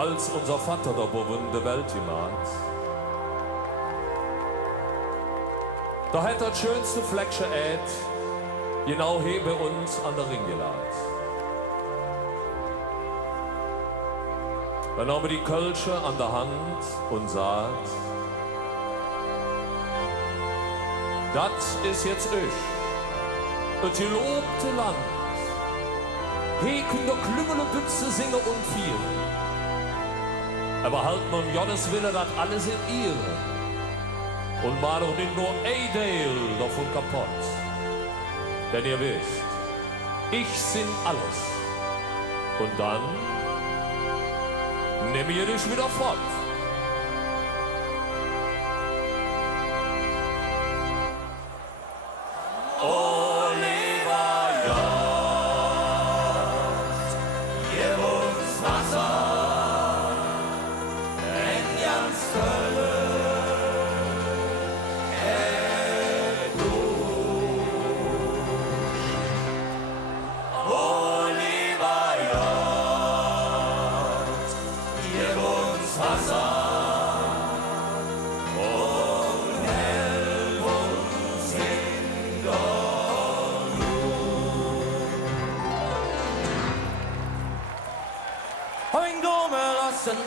als unser Vater da boven de Welt gemacht. Da hat das schönste Fleckchen Erd genau hier bei uns an der Ring geladen. Dann haben wir die Kölsche an der Hand und sagt, das ist jetzt ich, das gelobte Land. Hier können der Klüngele Bütze singen und viel. Aber halt man um Johannes Wille, das alles in ihre. Und mal doch nicht nur ein Teil davon kaputt. Denn ihr wisst, ich sind alles. Und dann nehme ihr dich wieder fort.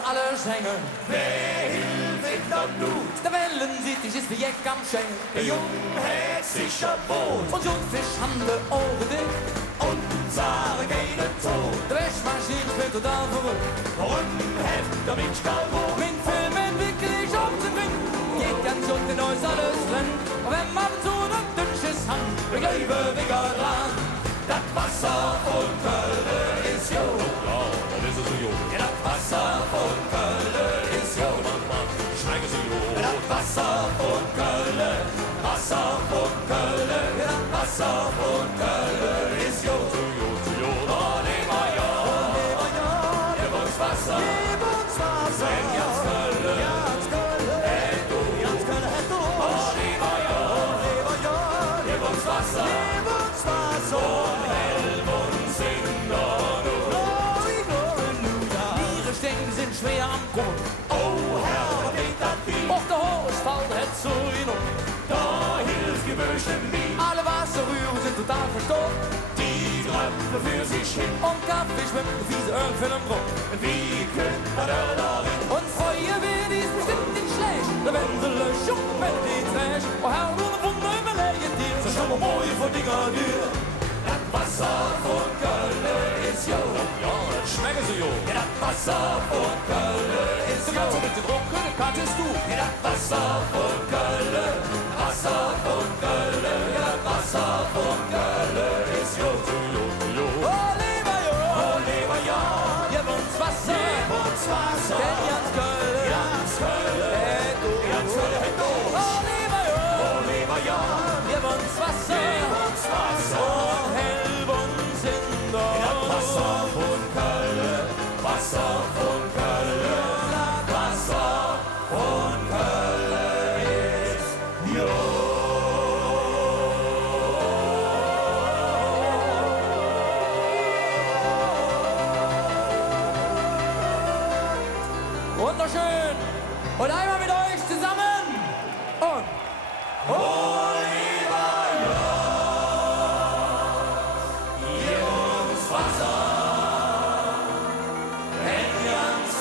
Alle Schengen. Wer hilft in der Blut? Der Wellen sieht, ich ist wie Jeck am Schengen. Der Jung hat sicher Boot. Und Jungfisch haben die Ohren dick. Und sagen keine Tod. Der Wäschmaschine spielt total verrückt. Und hat der Mensch kein Boot. Mein Film entwickle ich auf den Ring. Geht ganz und in euch alles drin. Und wenn man so ein dünnsches Hand, wir bleiben wieder dran. Das Wasser von Köln ist jo. Ja, das ist es so, jo. Ja, das Wasser von Köln ist jo. Schmecken Sie, jo. Ja, das Wasser von Köln, Wasser von Köln, ja, das Wasser von Köln ist jo. Oh, lieber ja, gib uns Wasser, wenn ganz Köln, hey du, oh, lieber ja, gib uns Wasser, und helf uns in der Ihre Stängel sind schwer am Grund. Oh Herr, geht das wie? Auf der Horstfall hat zu ihnen. Da hilft gewöhnlich nie. Alle Wasserrühren sind total verstopft. Die Tröpfe für sich hin. Und Kaffee schmeckt wie sie irgendwie im Bruch. Wie könnt man darin? Und Feuerwehr, die ist bestimmt nicht schlecht. Da werden sie löschen, wenn die Trash. Oh Herr, nur eine Wunder überlegen dir. So schau mal moi von Dinger dir. Das Wasser von Köln ist jo. Ja, schmecken Sie, jo. Ja, das Wasser von Köln ist Du jo. kannst mit den Drucken, kanntest du. Ja, das Wasser von Köln, Wasser von Köln, ja, das Wasser von Köln ist jo. Oh, lieber Jo, Oh, lieber Jan, gib uns Wasser. gib uns Wasser. Denn Jans Köln, Jans Köln, hey du. Jans Köln, hey du. Oh, lieber Jo, Oh, lieber Jan, gib uns Wasser. gib uns Wasser. Und helf uns in der Ja, Wasser von Köln, Wasser von Köln, Wasser von Köln ist jo. Wunderschön. Und einmal mit euch zusammen. Und Oh, lieber Jan, gib uns Wasser, wenn ganz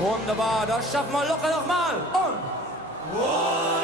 wunderbar, das schaffen wir locker noch mal. Und Köln.